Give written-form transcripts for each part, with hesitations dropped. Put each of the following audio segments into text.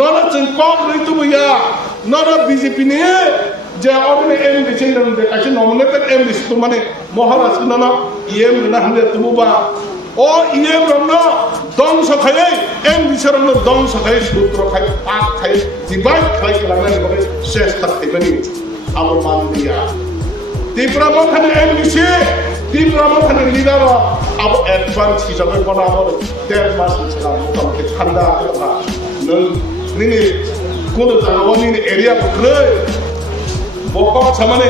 nona जों कक रैतु बुया nona BJP ने जे और एमडीसी ने काचे नॉमिनेटेड एमडीसी तो माने महाराष्ट्र नना ईएम ना हमने तुबा ओ ईएम रमना दंग सखाये एमडीसी रमना दंग सखाये सूत्र खाये पाक खाये डिवाइड खाये कलाने बगे शेष तक बनी अब मान दिया तीव्र मखन एमडीसी तीव्र मखन लीडर अब एडवांस की जगह बना और 10 मास चला तो के ठंडा का ननी কোনো জায়গায় নি এরিয়া বকরে বকক সামনে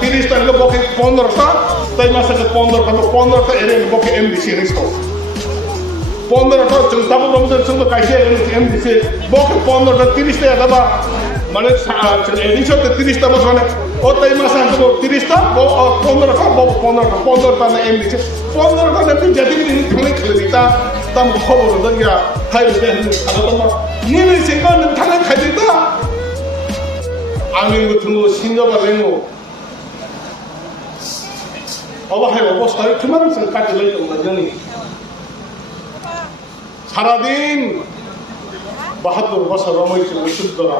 30 টাকা বকে 15টা তাই মাসে 15টা এরিয়া বকে এমডিসি রেস্ট 15টা জনতাবো রমজান সঙ্গে কাইছে এমডিসি বকে 15টা 30 টাকা দাবা মানে এডিশন 30টা বস মানে ও তাই মাসে 30টা 15টা না এমডিসি 15টা না তুই যদি নি খানে খেলে দিতা তাম খবর দঙ্গা হাইলে দেন খানা 니는 생각은 당연 가진다. 아민 같은 거 신경을 내고 어바해 어버 사회 그만 생각까지 내던 거니. 사라딘 바하도 버서 러머이지 못쓰더라.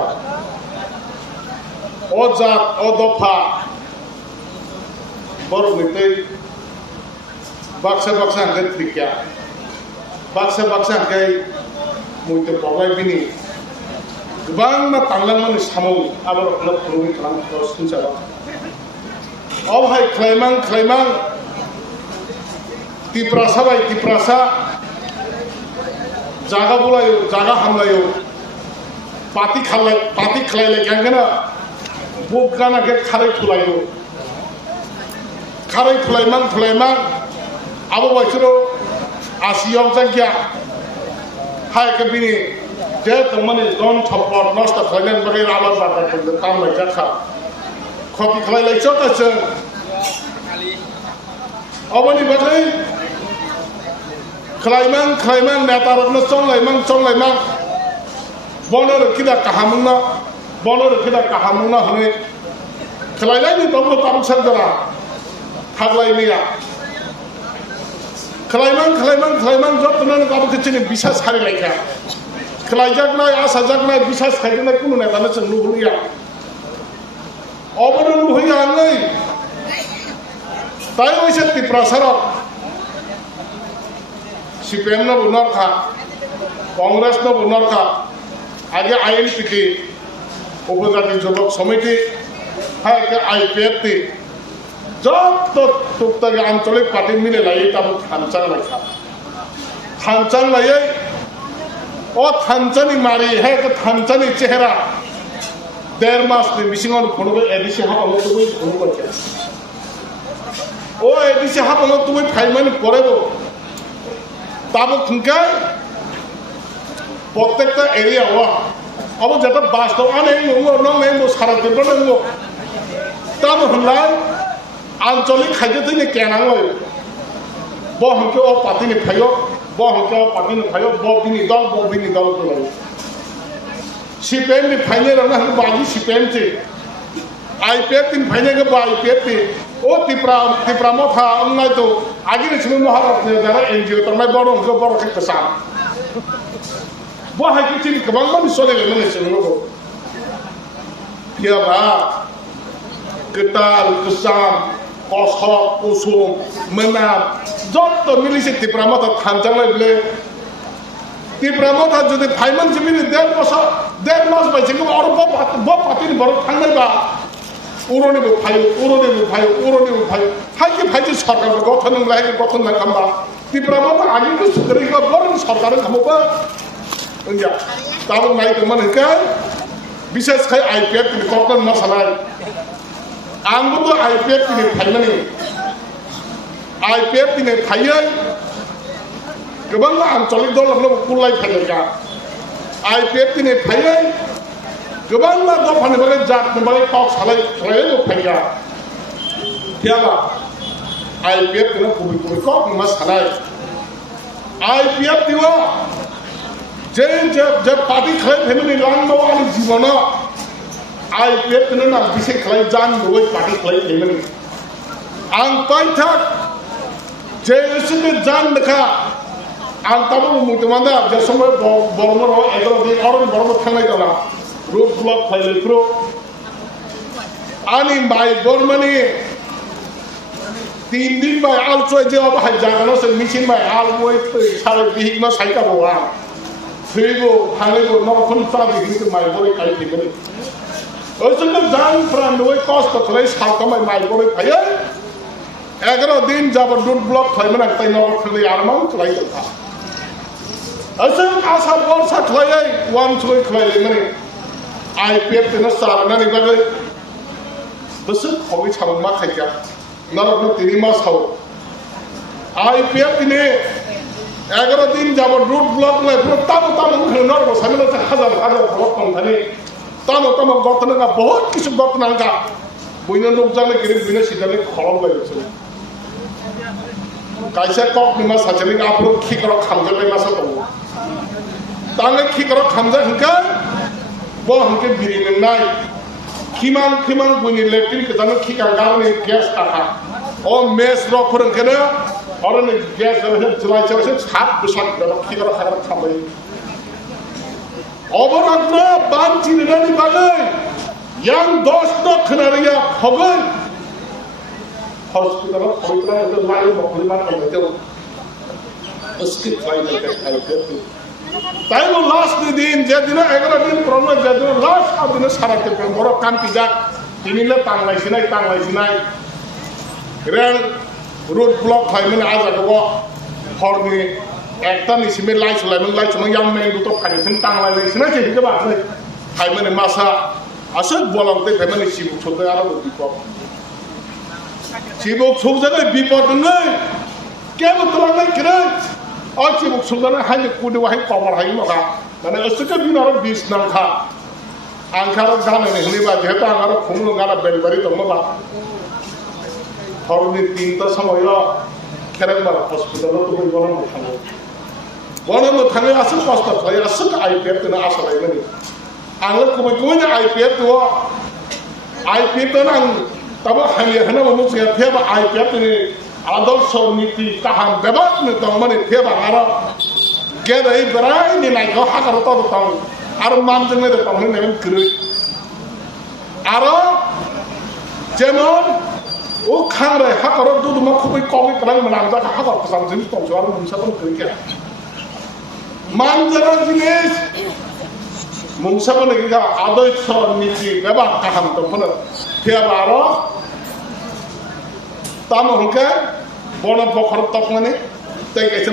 어잣 어더파 버릇 밑에 박사 안 됐을까. 박사 안 돼. मुझे प्रभाव भी नहीं बांग में तांगलांग में सामो आबर अपना प्रोग्राम कराम तो सुनचाला अब है क्लाइमांग तिप्रासा भाई तिप्रासा जागा बुलायो जागा हमलायो पाती खलाई ले क्या कहना बुक गाना के खारे खुलाइमांग अब बच्चों आसियों जगह हाय कभी जे तुमने दोन थप्पड़ नष्ट खाने बगैर आवाज आता है तो काम में क्या खती खलाई ले चोट है अब नहीं बदले खलाइमांग नेता रत्न चौलाइमांग बोनर किदा कहामुना हमें खलाइलाई नहीं तो ताबुक सरदरा हागलाई मिया खलाइमांग जब तुमने ताबुक किचने बिसास खाने लगा खलाइजागनाय आसाजागनाय बिसास खाइदोंनाय कुनु नेतानो जों नुहुरिया अबनो नुहुरिया नै ताई वैसे तिप्रासाराव सीपीएम न बुनरखा कांग्रेस न बुनरखा आगे आईएनपी उपजाति जुलक समिति है के आईपीएफ टी जब तो टुकटाक आंचलिक पार्टी मिले लाये तब थानचांग लाये और थानचानी मारी है कि थानचानी चेहरा 1.5 मास में मिसिंगन फोनबे एडिसी हाफ हम तो कोई फोनबे ओ एडिसी हाफ हम तो कोई फाइलमैन करेबो तब खुंका प्रत्येकটা एरिया हुआ अब যেটা বাস্তব আনে নং সারা দেব নঙ্গো तब हमला आंचलिक खाद्य थैने केनाङो बहंके ओ पार्टी फायो बबिनी दल को सीपीएम नि फाइने रना हम बागी सीपीएम से आईपीएफ तीन फाइने के आईपीएफ थे ओ तिप्रा मथा अंगाय तो आगे ने महाराष्ट्र जरा एनजीओ तो मैं बड़ो के कसान बहाय के चिन गोबां मानसि सलायले माने जोंनो याबा गोटाल गोसाम कसब उसुम मोनाब जत मिलिसे तिप्रामथा थानचांलायब्ले तिप्रामथा जुदि फाइमान जिमिनि 1.5 मास बायसेखौ आरो ब पार्टीनि बर थांनायबा उरनिबो फायो हायके फायजे सरकार गठन लायके गठन खालामबा तिप्रामथा आगिखौ सुग्रीखौ बरं सरकार खालामबा ओंजा दाबो नायदोंमोन होखाय बिसेस खाय आईपीएफ नि कटन मसालाय आंबो आईपीएफ नि फाइमानि आईपीएफ नि फायो गोबां आंचलिक दलनो कुलाय फायगा आईपीएफ नि फायो गोबां दफानि बागै जातनि बागै पाव सालायनो फायगा याबा आईपीएफ नि कुबि कक मसालाय आईपीएफ दिवा जब पार्टी खाय फेमिलि लांगो आनि जीवन आईपीएफ नि ना बिसे खाय जान दो पार्टी खाय फेमिलि आं पाइथा जे इसने जान देखा आं ताबो मुइतमानदा जे समय बर्मर 11 दिन अरन बर्मर थांनाय दला रोड ब्लक फाइलफ्रो आनी माइ बर्मनी 3 दिन बाय आल चोय जे बाहाय जागानो से मिसिन बाय आल मोय सारे बिहिगना साइका बवा फैगो थांगो नखन ता बिहिग माइ बरे काइ थिबनि ओसंग जान फ्रान नय कष्ट खलै सालकमाय माइ बरे फाय 11 दिन जब रोड ब्लक खाइमन तै नगर खलै आरमान खलै दता असंग आसा वर्षा खलै वान चोय खलै मने आईपीएफ तेना सारनानै बागै बसो खबै छाबो मा खाइया नरक तिनि मा साव आईपीएफ तिने 11 दिन जब रोड ब्लक लाई पुरो तामो तामो नरक सामिल हजार हजार ब्लक कम थाने तामो तामो गतनगा बहुत किसु गतनगा बयनो लोक जाने गिरि बिनो सिदाले खलम लायसो कायसा कक निमा साचेलिं आपरो खिकर खामजाबाय मासा दङ तांगे खिकर खामजा हंका बो हंके बिरि नाय खिमान बुनि लेटिन कजानो खिका गारनि गैस काका ओ मेस रो फोरंकेनो अरने गैस जने जुलाइ चसे सात बिसाक दरो खिकर खागर खामबाय अबरागना बानचिनानि बागै यां 10 न खोनारिया फगै हॉस्पिटल पवित्र है लाइन मुसलमान कहते हो उसके फाइनल का आईपीएफ ताई वो लास्ट दिन जे दिन 11 दिन प्रॉब्लम जे दिन लास्ट अब दिन सारा के बरो काम पिजाक तिनिले तांलायसिनाय रेल रोड ब्लक फाइमन आजागो हरनि एकता निसिमे लाइट लाइमन याम मेन दुतो फाइसन तांलायसिना जे हिगबा फाइमन मासा आसे बलंते फाइमन सिबु छोते आरो बिको चिबुक सुबजानाय बिपद नङै केबो तलांनाय किरै अ चिबुक सुबजानाय हानि कुदि वाहाय कवर हाय मगा माने असके बिनार बिस नांखा आंखार गाने हनिबा जेहेतु आंगार खुंनो गाना बेलबारि दंबा हरनि 3टा समय खेरेंबार हस्पिटाल तो गनो थाङो आसो कष्ट खालाय आसो आईपीएफ तना आसालाय माने आङो कुबै आईपीएफ तो आईपीएफ तना आं तब हालिया हना मुसे फेबा आईपीएफ नि आदर्श नीति काहाम बेबात ने तो माने फेबा आरो गेदै बराय नि नायखौ हागार तो तो आरो मानजोंने तो हमने नेम ग्रै आरो जेमन ओ खांरे हागार दुदुमा खुबै कवि कलां मनाम जा हागार कसाम जिन तो आरो मुंसाबन ग्रै मानजरा जिनिस मुंसाबन गिगा आदर्श नीति बेबात काहाम तो फन फेबारो ताम हंके बन बखर तक माने तै कैसे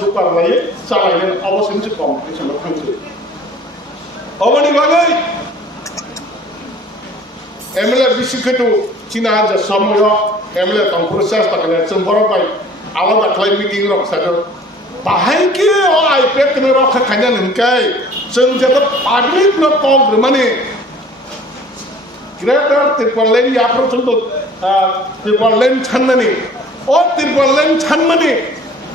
दुपार लायो चालायनो अवश्य से कम्पिटिसन थांसै अबनि बागै एमएलए बिसिखटु चिना जा समय एमएलए तंपुर सेस्ता खालाय जों बरबाय आलादा खालाय मिटिं रक सादो बाहाय के ओ आईपीएफ ने रखा खायना हंके जों जेता पाब्लिक न कम माने ग्रेटर तिरपलेन याप्रो चलतो तिरपलेन छन्ननी ओ तिरपलेन छन्ननी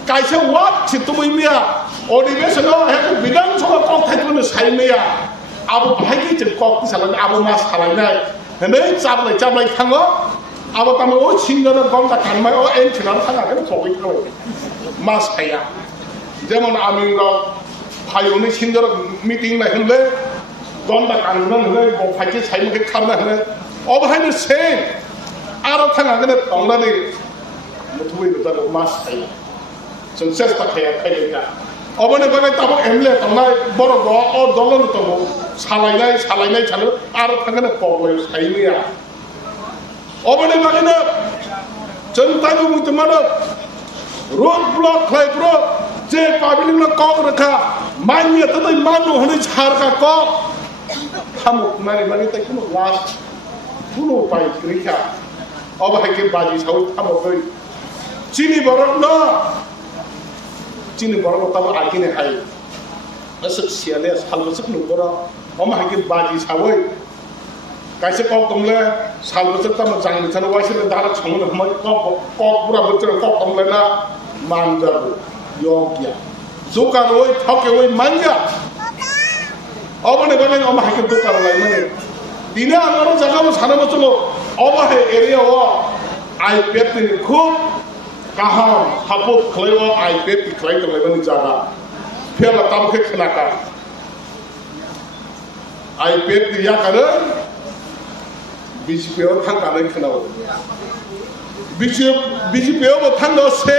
कायसे वाट छितुमैमिया अधिवेशन हे विधानसभा कक थाइतुनो साइमिया आबो बाहायनि जे कक सालान आबो मा सालायनाय हनै चाबलाय थाङो आबो तामे ओ सिंगना गंगा कानमाय ओ एनथिना थाङाखै सबै थाङो मास फाया जेमन आमिनो फायौनि सिंगर मिटिं लायहनले गंगा कानना हनै बफाइके साइमके खारना हनै अबहायनो से आरो थाङागोन तंनानै मुथुबै जानो मास फाया जों सेस्ता खायलेगा अबने बागै ताबो एमएलए तंनाय बरग अ दलन तंगो सालायनाय सानो आरो थांगोन पगलाय साइमिया अबने बागैनो जों ताबो मुतमानो रोड ब्लक खायब्रो जे पाब्लिक न कक रखा मान्य तै मानु हनै छारका कक थामुक माने तै कुनो लास्ट कुनो उपाय गैया अब हायके बाजी साव थामुकै चिनी बरक न चिनी बरक तब आगिने हाय असक सियाले सालबसक नुबरा हम हायके बाजी सावै कायसे कक दंले सालबसक तम जांनि थानो वाइसे दारा छमन हम कक पुरा बचर कक दंले ना मानजाबो योग्य जुकार ओइ थके ओइ मान्या अबने बागै हम हायके दुकार लाय माने दिने आमारो जागाबो सानो मचलो अबहाय एरिया ओ आईपीएफ नि खूब kaham hapot klewa ipep klai to lebani jaga phela tam khe khnaka ipep ya kare BJP thang ka nai khnao BJP bo thang do se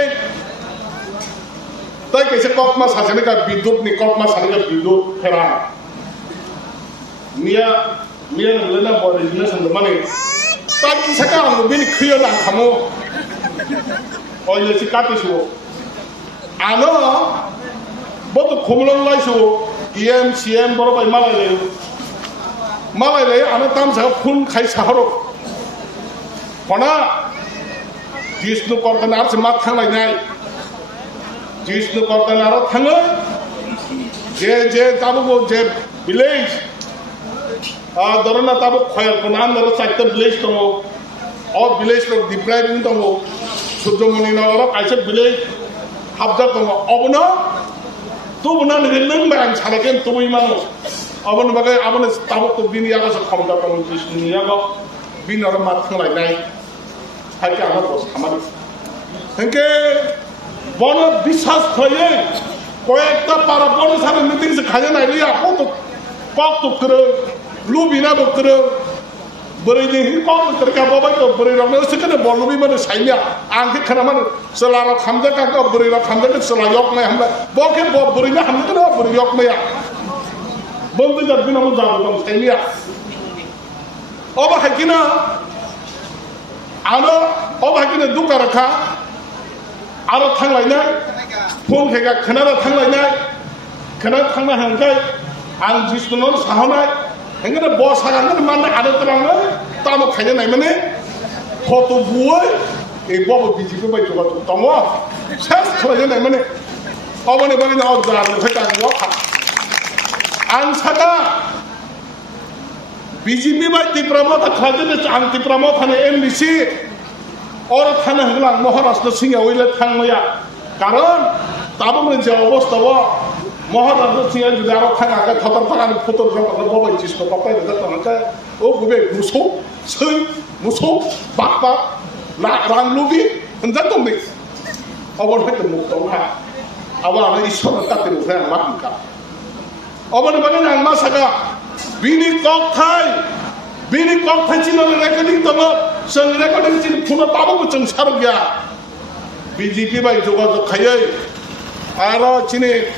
tai kaise kok ma sasane ka bidut ni kok ma sasane ka bidut phera Mia lena body relation the money. Taki saka ang bini kriyo na kamo. Oile si kati suwo. Ano, boto kumulong lai suwo. EM, CM, boro bay malay leyo. Malay leyo, ano tam sa kun kay saharo. Kona, Jisnu kortanar si mat thang lai nai. Jisnu kortanar thangay. Je tabu go je village. Dorona tabu khoyal konan daro chatta village tongo or village lo depriving tongo sujomoni na ora kaise village habda tongo obno tu buna nang bang chalaken tu imano abon bagai abon tabu to bin yaga so khamda tongo jisni yaga bin ora mat khlai nai haike ama bos amari thanke bono bisas khoye koyekta para bono sare meeting se khaya nai liya ko to kok to kre Lubina bokre beri ni kok terka babai to beri ramai sekene bolubi mana saimya angke khana mana selaro khamja ka ko beri ra khamja ke selayok mai hamla boke bo beri na hamla na beri yok mai ya bondu jar bina mo jabu bang saimya oba hakina ano oba hakina duka rakha aro thanglai nai phone khega khana ra thanglai nai khana thangna hangkai ang jisnor sahanai Hingga bos harangan mana ada terangnya, tamu kaya naik mana, foto buai, bawa BJP baik juga tu, tamu, saya kaya naik mana, awak ni bagaimana awak jalan, saya tak awak, ansaka, BJP baik di promote, kaya ni anti promote hanya MBC, orang tanah hilang, Maharashtra singa wilayah tangmaya, karena tamu menjawab bos tahu. Maharashtra singa juga orang tangga ke thotang foto orang bawa jisno papai itu tangga ke, oh gue musuh, sih musuh, bak rang lubi, hendak tu ni, awak itu musuh lah, awak ada isu tak terus yang makan, awak ni bagaimana yang masalah, bini kok thai cina recording tu lo, seng recording cina punya tamu macam sarga, BJP baik juga tu kaya, ada cina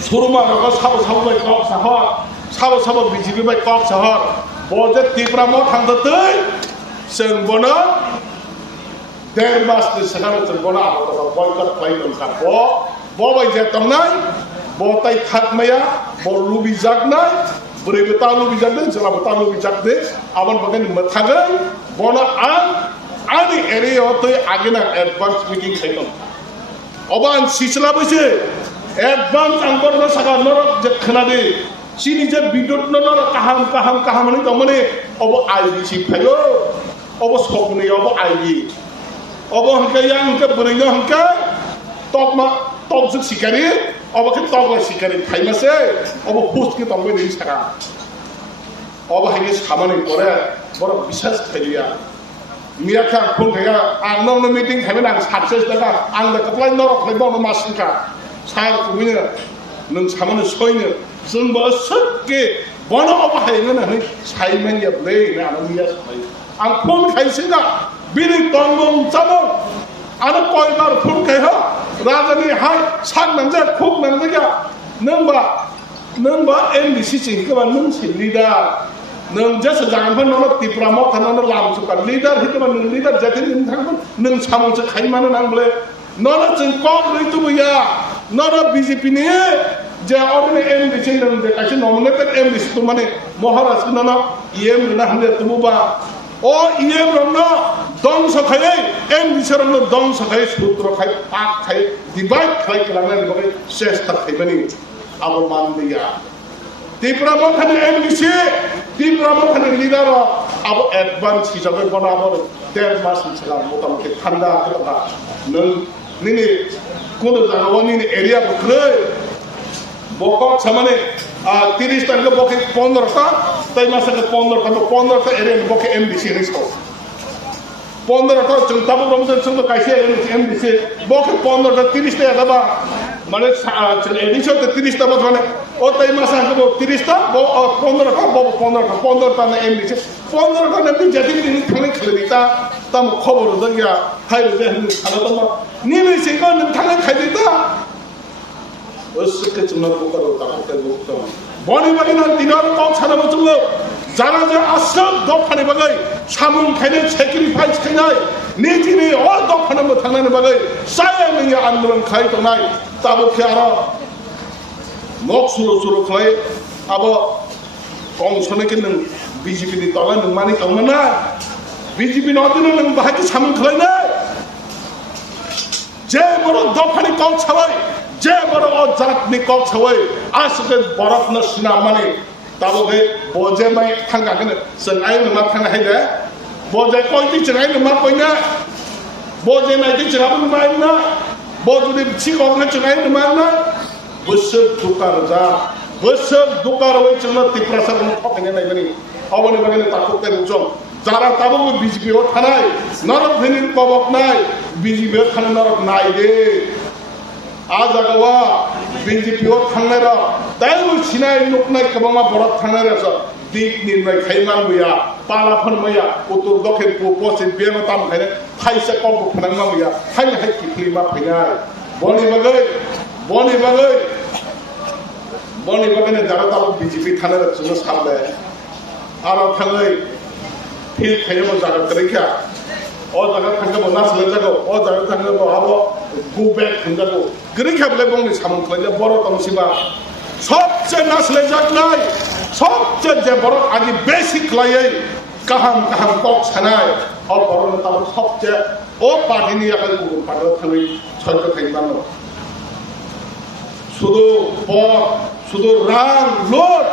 Suruma raga sabu baik kok sahar, sabu BJP baik kok sahar, bojet tipra mau thang tertei, sengbona, dermas di sekarang sengbona apa boycott play tentang bo baik jatong nai, bo tai that maya, bo lubi jak nai, beri betal lubi jak deh, jelah betal lubi jak deh, awan bagian mathagai, bona ani area tu agena advance meeting kaitan, awan sisla bese. Advance angkor na saka norok jekhna de sini je bidot norok kaham ni tomane obo IBC phayo obo sokne obo IB obo hanka yang hanka beringa hanka tok juk sikari obo ke tok la sikari phaima se obo post ke tombe ni saka obo hange samane pore boro bisas khaliya Mia ka phun khaya ang nong meeting khamen ang success daga ang da kaplai norok phai bo masinka Saya punya, nung sama nung soalnya, semua sekke, mana apa hanya ni, saya menjadi play, ni anak dia saya. Angkon kaya singa, bini tongong sama, anak kau itu pun kaya, raja ni hai, sang nanda, kuk nanda ya, namba MBC sih, keban nung si leader, nung jasa jangan pun nong tipramot, nong lam suka leader, keban nung leader jadi nung sama sekali mana nang boleh, nong cengkok itu ya. Nara BJP ni je orang ni MBC nang de kasi nominated MBC tu mana Maharashtra nana EM nana hamle tu ba oh EM ramna dong sakai MBC ramna dong sakai sutra kai pak kai divide kai kelana bagai sesta kai bani abu mandiya di pramot kan MBC di pramot kan leader abu advance hisabe kono abu 10 mas sekarang motamke thanda kita nini Kuno jangkawan ini area berkeray, bokok sama ni 30 tahun ke bokok 15 ta, tapi masa ke 15 area bokok MBC ni so. 15টা 정답을 넘는 정도 가시에 MBC 뭐그 15টা 30টা দাবা মানে addition 30টা মানে ওটাই মাস আগে 30টা 15টা 15টা না MBC 15টা নেমে যেদিন দিন থানে খেলে দিতা তাম খবর দঙ্গিয়া হাইলে দেন খালাতো নিমে সিঙ্গন থানে খাই দিতা ওসকে চুনা কোকার তাকতে বক্ত বনি বাগিনা দিনার কক ছাড়াবো চুলো যারা যে আশ্রম দফানে বাগাই সামুন খাইনে স্যাক্রিফাইস খাইনাই নিজেনি ও দফানে থাকনানে বাগাই সায়া মিয়া আন্দোলন খাই তো নাই তাবকে আর মক সুরো খাই আবো কংসনে কে নং বিজেপি नि তলা নং মানি কামনা বিজেপি নদিন নং বাহাকি সামুন খাই না যে বড় দফানি কক ছাওয়াই যে বড় জাতনি কক ছাওয়াই আজকে বরফ না সিনা মানে তাবকে বজে মাই থাঙ্গাগেন जों আই नमा থাঙ্গা হাইদে বজে কইতি जों আই नमा কইনা বজে নাইতি जों আবু नमा না বজুদি চিকংনে जों আই नमा না বসব দুকার যা বসব দুকার ওই জন্য ত্রিপ্রাসার ঠকাইনে নাইবানি অবনি বাগেনে তাকতে বুঝম যারা তাবকে বিজেপি ও থানাই নরক ভেনির কবক নাই বিজেপি ও থানা নরক নাই রে आज आगवा बीजेपी और थांगनेरा ताइल सिनाय नुकनाय कबामा बरत थांगनेरा स दिक निर्णय खाइमान बुया पालाफन मया उत्तर दक्षिण पश्चिम बेनो ताम खाइने थाइसे कम फनांगमा बुया थाइने हाइ किफ्लिमा फैनाय बनि बागैने जारा ताबो बीजेपी थांगनेरा जों सामले आरो थाङै फिल खाइनो जागा तरेखा ओ जागा थांगो नासले जागो ओ जागा थांगो आबो गो बैक थांगो गरी खाबले बंनि सामन खलाय बर तमसिबा सबसे नासले जागनाय सबसे जे बर आगि बेसिक लायै काहाम कक सानाय ओ बर ताब सबसे ओ पार्टीनि आगै गुबुन पार्टीयाव थाङै सयख थाइबानो सुदु रां लुट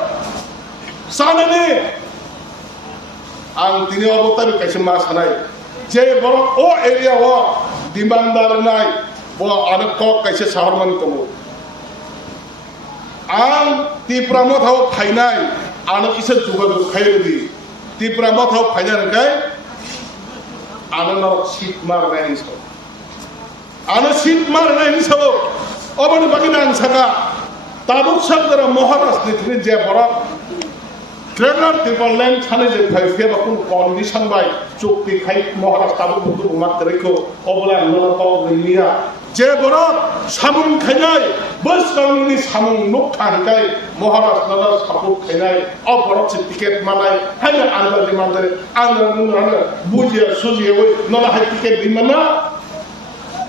सानानि आं दिनै अबतार काइसे मा सानाय जे बर ओ एरिया हो दिमानदार नाय वो आने कक कैसे शहर मन कमो आं तीप्रा मथाव फाइनाय आने इसे जुगा खायो दी तीप्रा मथाव फाइनाय नकाय आने नरक सीट मारनाय निसो आने सीट मारनाय निसो अबनि बाकिना आं सागा ताबुक सबदरा महाराष्ट्र नि जे बर ट्रेलर टिपलैंड थाने जे फाइफे बाकुन कंडीशन बाय चुक्ति खाइ महाराष्ट्र ताबुक बुदु मा करेखो अबला नला पाव गैलिया जे बर सामुन खाइनाय बस गावनि सामुन नुक खानकाय महाराष्ट्र नला सापु खाइनाय अबर टिकेट मानाय हाय आन्दार दिमानदार आन्दार नुरानो बुजिया सुजिया वे नला हाय टिकेट दिमाना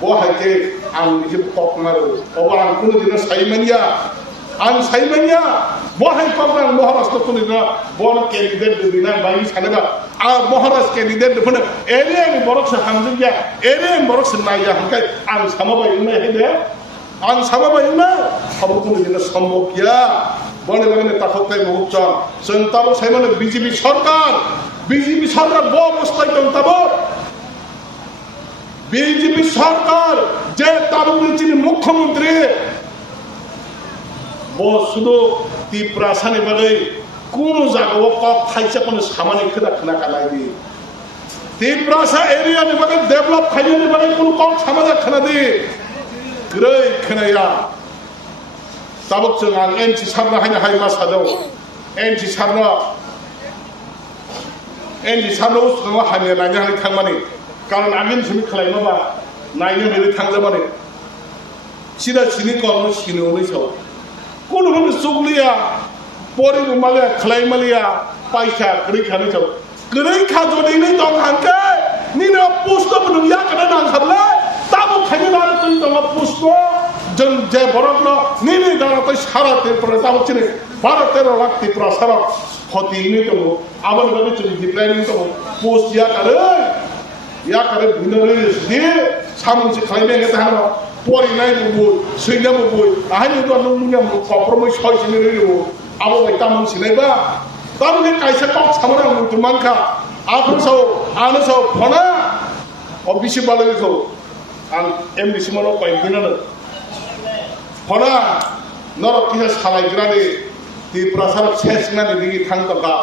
बो हायके आं जे कक मारो अबा आं कुनु दिन साइमानिया आं साइमानिया बहाय कबरा महाराष्ट्र कुनिना बन कैंडिडेट दिना बाई सानेबा आ महाराष्ट्र कैंडिडेट दफने एरियानि बरकस हांजोया एरियानि बरकस नाया हंकाय आं सामाबायना हेदे आं सामाबायना सब कुनिना सम्भवया बने बने ताखकाय बहुचन जों ताबो साइमाने बीजेपी सरकार बो अवस्थाय दं ताबो बीजेपी सरकार जे ताबो निचिनि मुख्यमंत्री वो सुदो तीप्रासानि बागै कुनु जागाव कक थाइसे कोन सामानि खोदा खोनाखानाय दि तीप्रासा एरियानि बागै डेभलप खायनि बागै कुनु कक सामाजा खोनादि ग्रै खोनाया ताबक जों आं एनसि सारना हायनो हाय मा सादौ एनसि सारना उसनो हानिया नायनो हाय थांमानि कारण आगिन सिनि खालायनोबा नायनो हेरि थांजामानि सिदा सिनि कर्म सिनोनै साव कुनु कुनु सुगलिया परि माले खलाय मालिया पैसा गरै खाने छौ गरै खा जदि नै दं हांके निनो पुष्ट बनु या कना नां खाबले ताबो खायनो ना तै दं पुष्ट जों जे बरनो निनि दाना तै सारा तेपर ताबो चिने 12-13 लाख तेपर सारा खति नि दं आबाद बाबे चि डिप्लाइनिं दं पोस्ट या करे बिनरे दि सामनसे खायने हेता हानो परिनाय बुबु सैना बुबु आहाय तो नोंनिया कॉम्प्रोमाइज होइसिनि रेयो आबो बाय तामन सिनायबा तामने कायसा कक सामना मुतु मानखा आनसौ फना अबिसि बालैखौ आं एमडिसि मनो पाइबिनानो फना नरकिया सालायग्रानि ती प्रसार शेषनानि दिगि थांतका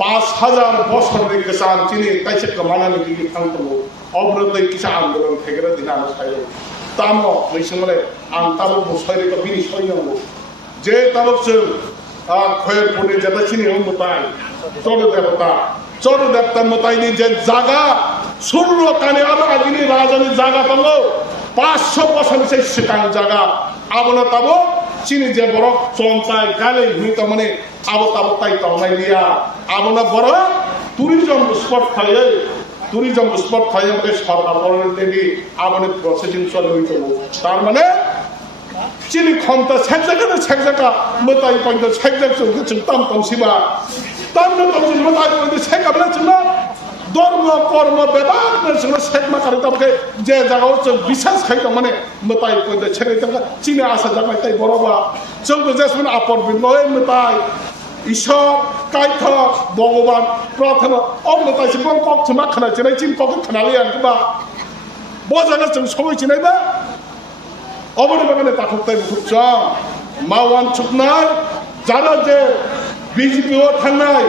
5000 বছরের কিসান চিনি তাইছে কমানানি গিয়ে থাকতো অবরোধে কিসা আন্দোলন থেকে দিনানো সাইলো তামো মিশমলে আং তাবো বসাইরে তো বিনি সইনাঙ্গো যে তাবক जों খয়ের পড়ে যেটা চিনি মতাই চর দেবতা মতাইনি যে জায়গা ষোলো কানে আরো আজিনি রাজধানী জায়গা দङ 500 বছর সেই সিকাং জায়গা আবনা তাবো চিনি যে বড় চঞ্চাই গালে হুইতা মানে আবো তাবো তাই তমাই লিয়া আবনা বড় টুরিজম স্পট খাইয়ে টুরিজম স্পট খাইয়ে ওকে সরকার বড় দেবি আবনে প্রসেসিং চলে হইতো তার মানে চিনি ক্ষমতা ছেক জায়গা মতাই পয়েন্ট ছেক জায়গা जों তাম তংসিবা তাম তংসি মতাই পয়েন্ট ছেক আবলা চিনা ধর্ম কর্ম বেদাত जों ছেক মাকারে তাকে যে জায়গাও जों বিশ্বাস খাইতো মানে মতাই পয়েন্ট ছেক জায়গা চিনি আসা জায়গা তাই বড়বা जों যেসন আপর বিনয় মতাই ঈশ্বর কাইথ ভগবান প্রার্থনা অমতাই সিবং কক ছমা খানা চিনাই চিন কক খানালি আনবা বজানা जों সবাই চিনাইবা অবনে বাগানে তাকতাই বুকচাম মাওয়ান চুকনাই যারা যে বিজেপিও থানাই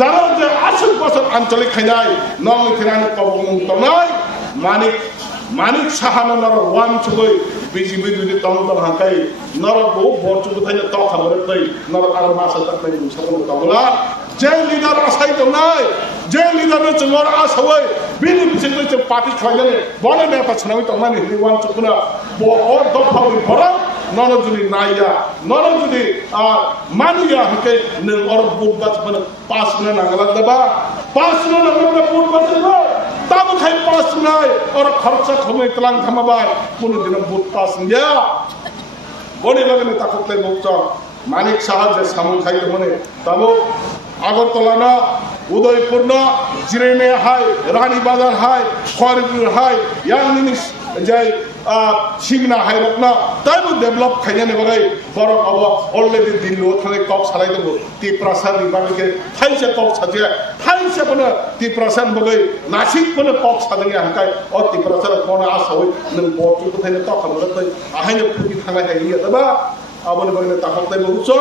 যারা যে আসল বছর আঞ্চলিক খাইনাই নং থিরানি কবং তনাই মানিক সাহানো নর ওয়ান চুগৈ বিজেপি দুদি তন্দল হাঁকাই নর বহু বরচুগু থাইনে ত খাবরে তৈ নর আর মাসা তাকনাই সকল তবলা যে লিডার আসাই তনাই যে লিডারে চঙ্গর আসই বিনি বিচিত্র যে পার্টি খাইলে বনে নেতা ছনাই তমানি ওয়ান চুকুনা ও দফাবি বড় নরজুনি নাইয়া নরজুনি মানিয়া হকে নে অর বুট বাস মানে 5 মিনিট নাগলা দেবা 5 মিনিট নাগলা বুট বাস দেবা তাব খাই 5 মিনিট অর খরচা খমে তলাং থামাবাই কোন দিন বুট পাস নিয়া বনে লাগনে তাকতে মুক্ত মানিক সাহায্য সামন খাইতে মনে তাবো আগরতলা না উদয়পুর না জিরেনে হাই রানীবাজার হাই খড়গপুর হাই ইয়াং জিনিস যাই সিংনা হাই রকনা তাইবো ডেভেলপ খাইনে বাগাই বড় আবো অলরেডি দিল্লি ওখানে কক সালাই দেবো তিপ্রাসাদ বিভাগকে থাইছে কক সাজিয়া থাইছে বনে তিপ্রাসাদ বাগাই নাসিক বনে কক সাজিয়া হাকাই ও তিপ্রাসাদ কোন আশা হই নং বড় কোথায় তো খাবো তাই আহাইনে ফুকি থানাই হাইয়া দেবা আবনে বাগানে তাকতে বুঝছো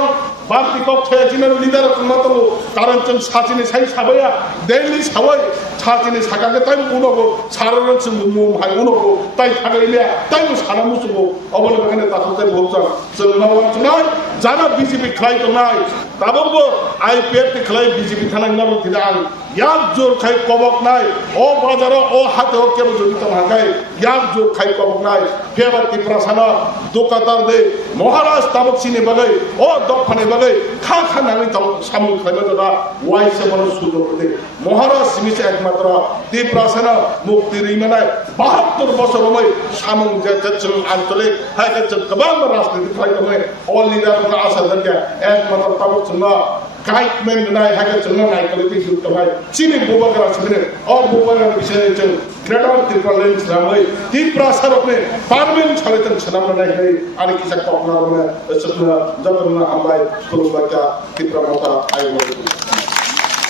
বাকি কক খেয়াছিনের লিডার মতো কারণ जों সাচিনে সাই সাবায়া দেলি সাবাই সাচিনে সাকাকে তাই উনগো সারার जों মুম হাই উনগো তাই থাকাইলে তাই সারা মুসুগো আবনে বাগানে তাকতে বুঝছো जों মাওয়ান চুনাই যারা বিজেপি খাই তো নাই তাবো আইপিএফ খাই বিজেপি থানাই নর দিদান ইয়াক জোর খাই কবক নাই ও বাজার ও হাতে ও কেবল জড়িত হাকাই ইয়াক জোর খাই কবক নাই ফেবার তিপ্রাসানা দোকাতার দে মহারাজ তাবক চিনে বাগাই ও দফানে বাগাই খা খা নামি তাবক সামু খাইবা দাদা ওয়াই সে বড় সুযোগ দে মহারাজ সিমিছে একমাত্র তিপ্রাসানা মুক্তি রিমানায় 72 বছর হই সামু যে আঞ্চলিক হাইকে কবাম রাজনীতি খাইতে হয় অল লিডার আশা থাকে একমাত্র তাবক চুনা গাইডমেন্ট নাই হাইকে চুনা নাই কলিতি যুক্ত ভাই চিনি বুবাগার আছে ও বুবাগার বিষয়ে जों গ্রেটার ত্রিপুরাল্যান্ড নামে তিপ্রাসার আপনি পারবেন ছলেতেন ছনাম নাই নাই আর কিসা কখনো মানে যতনা হামলাই কুলবাকা ত্রিপুরা মাতা আইবো